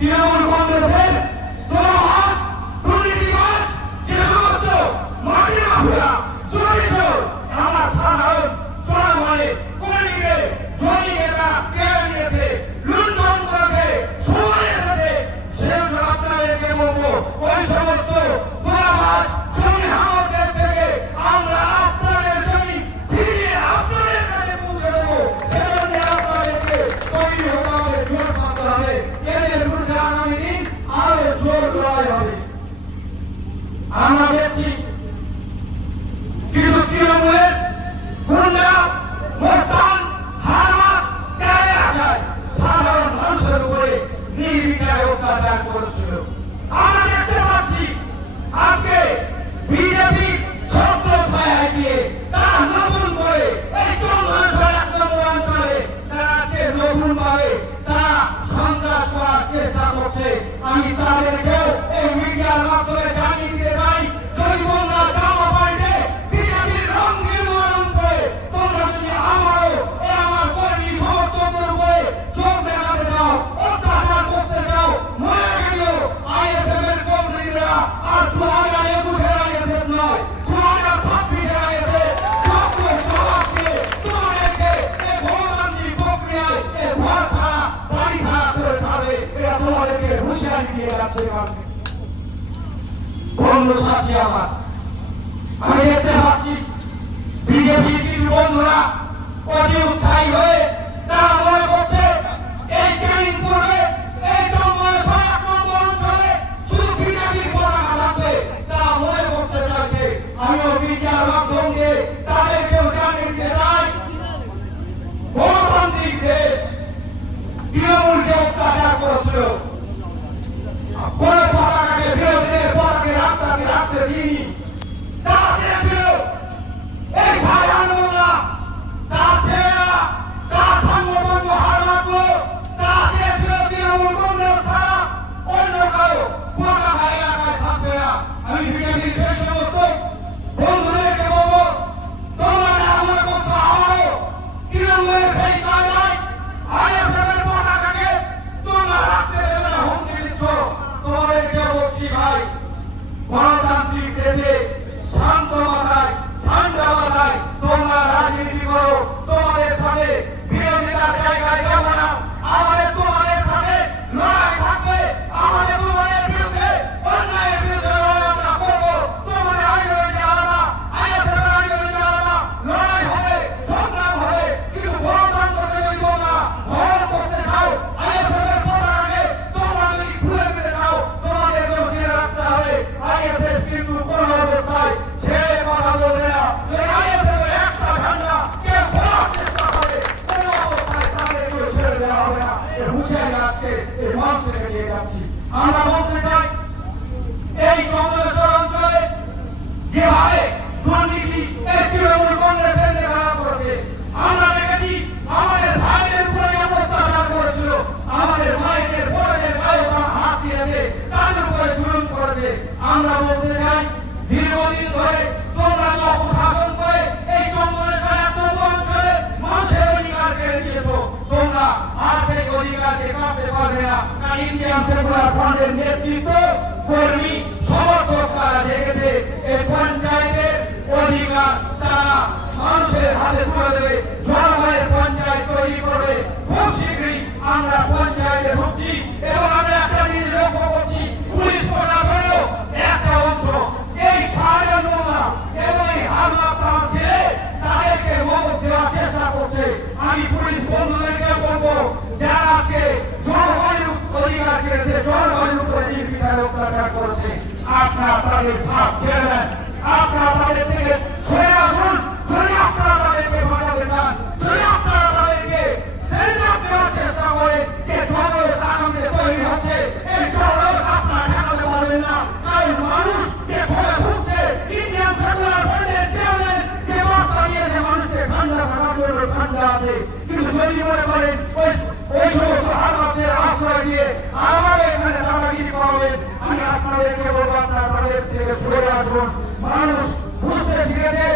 তৃণমূল কংগ্রেসের তোলাবাজ, দুর্নীতিবাজ, যে সমস্ত মাটির মাফিয়া জড়িত আমার সাধারণ জনগণে কর্মীকে জড়িয়ে তারা কেড়ে নিয়েছে, লুণ্ঠন করেছে, সময়ের সাথে সে আপনাদেরকে বলবো ওই সমস্ত তোলাবাজ জমি হামলদের থেকে আমরা আপনাদের জমি ফিরিয়ে আপনাদের কাছে পৌঁছে দেবো। সেজন্য আপনাদেরকে তৈরি হতে হবে, জোর পাতে হবে। এদের বিরুদ্ধে আগামী দিন আরো জোর লড়াই হবে। আমরা দেখছি কিছু তৃণমূলের গুন্ডা মোস্তান হারমাত জায়গায় সাধারণ মানুষের উপরে নির্বিচারে অত্যাচার করেছিল। আমরা দেখতে পাচ্ছি আজকে বিজেপি ছত্র ছায়া দিয়ে তারা নতুন করে এই ১৪ নম্বর অঞ্চলে তারা আজকে নতুন ভাবে তারা সন্ত্রাস করার চেষ্টা করছে। আমি তাদেরকেও এই মিডিয়ার মাধ্যমে জানিয়ে দিতে চাই, যদি তোমরা জামা পাল্টে বিজেপির রং নির্ধারণ করে তোমরা যদি আমারও আমার কর্মী সমর্থকদের উপরে চোখ দেখাতে চাও, অত্যাচার করতে চাও, মনে গেলেও আইএসএফ এর কর্মীরা আর ২০২১-এর আইএসএফ নয়, ২০২৬-এর আইএসএফ জবাব দিয়ে তোমাদেরকে এই গণতান্ত্রিক প্রক্রিয়ায় এই ঘর ছাড়া বাড়ি ছাড়া করে ছাড়বে। এটা তোমাদেরকে হুঁশিয়ারি দিয়ে যাচ্ছে। বন্ধু সাথী আমার, আমি দেখতে পাচ্ছি বিজেপির কিছু বন্ধুরা অতি উৎসাহী হয়ে তারা মনে করছে এই ক্যানিং করবে, এই জঙ্গলে ৬ নম্বর অঞ্চলে শুধু বিজেপির পতাকা থাকবে, তারা মনে করতে চাইছে। আমিও বিচার মাধ্যম দিয়ে তাদেরকেও জানিয়ে দিতে চাই, গণতান্ত্রিক দেশ তৃণমূলকে অত্যাচার করেছিল, কোন পতাকাকে বিরোধীদের পতাকে রাখতে দিইনি। তারা চেয়েছিল এই সাধারণরা, তার ছেলেরা, তার সংগঠন হার মাত্র, তারা চেয়েছিল তৃণমূল কংগ্রেস ছাড়া অন্য কারো পতাকা এলাকায় থাকবে না। আমি বিজেপির সেই সমস্ত বন্ধুদেরকে বলবো, তোমরা না মনে করছো আমারও তৃণমূলের সেই কায়দায় আইএসএফ এর পতাকাকে তোমরা রাখতে দেবে না, হুমকি দিচ্ছ। তোমাদেরকে বলছি ভাই, গণতান্ত্রিক দেশে শান্ত মাথায় ঠান্ডা মাথায় তোমরা রাজনীতি করো। তোমাদের সাথে বিরোধিতার জায়গায় যাব না, আমাদের তোমাদের সাথে লড়াই থাকবে, আমাদের তোমাদের বিরুদ্ধে অন্যায়ের বিরুদ্ধে লড়াই আমরা করবো। তোমাদের আইডিওলজি আলাদা, আইএসএফ এর আইডিওলজি আলাদা, লড়াই হবে, সংগ্রাম হবে, কিন্তু গণতন্ত্রকে যদি তোমরা হরণ করতে চাও, আইএসএফ এর পতাকাকে তোমরা যদি খুলে দিতে চাও, তোমাদেরকেও জেনে রাখতে হবে আইএসএফ কিন্তু কোন অবস্থায় সে কথা বলবে না। আইএসএফ এর একটা ঝান্ডা কেউ খোলার চেষ্টা করে, কোন অবস্থায় তাদেরকেও ছেড়ে দেওয়া হবে না। হুঁশিয়ারি আজকে এই মঞ্চ থেকে দিয়ে যাচ্ছি। আমরা বলতে চাই, এই চন্দ্রেশ্বর অঞ্চলে যেভাবে দুর্নীতি এই তৃণমূল কংগ্রেসের নেতারা করেছে, আমরা দেখেছি আমাদের ভাইদের উপরে যেমন অত্যাচার করেছিল, আমাদের মায়েদের বড়দের গায়ে তারা হাত দিয়েছে, তাদের উপরে জুলুম করেছে। আমরা বলতে চাই, দীর্ঘদিন ধরে তোমরা যে অপশাসন করে এই চন্দ্রেশ্বর ১ নম্বর অঞ্চলে মানুষের অধিকার কেড়ে নিয়েছো, তোমরা আর সেই অধিকারকে কাটতে পারবে না। কারণ ইন্ডিয়ান সেকুলার ফ্রন্টের নেতৃত্ব, কর্মী, সমর্থক তারা জেগেছে। এই পঞ্চায়েতের অধিকার তারা মানুষের হাতে তুলে দেবে, জনগণের পঞ্চায়েত তৈরি করবে। খুব শীঘ্রই আমরা পঞ্চায়েতে ঢুকছি এবং আমরা একটা জিনিস লক্ষ্য করছি, পুলিশ প্রশাসনেরও একটা অংশ এই সাহায্যমূলক এবং এই হামলা তার ছেড়ে তাদেরকে মদত দেওয়ার চেষ্টা করছে। আমি পুলিশ বন্ধুদেরকে বলবো, যারা আজকে জনগণের অধিকার কেড়েছে, জনগণের উপরে নির্বিচারে অত্যাচার করেছে, আপনারা তাদের সাথ ছেড়ে দেন, আপনারা তাদের থেকে সরে আসুন। যদি আপনারা তাদেরকে বাঁচাতে চান, যদি আপনারা তাদেরকে সেন্টার দেওয়ার চেষ্টা করেন, যে জনরোষ আগামীতে তৈরি হচ্ছে, এই জনরোষ আপনারা ঠেকাতে পারবেন না। কারণ মানুষ যে ভয়ে ভুগছে, ইন্ডিয়ান সেকুলার ফ্রন্টের চেয়ারম্যান যে বার্তা দিয়েছে মানুষকে ঠান্ডা থাকার জন্য ঠান্ডা আছে, কিন্তু যদি মনে করেন ওই সমস্ত হারমাতদের আশ্রয় দিয়ে আমাদের এখানে দাদাগিরি করাবেন, আমি আপনাদেরকে বলবো আপনারা তাদের থেকে সরে আসুন। মানুষ বুঝতে শিখেছে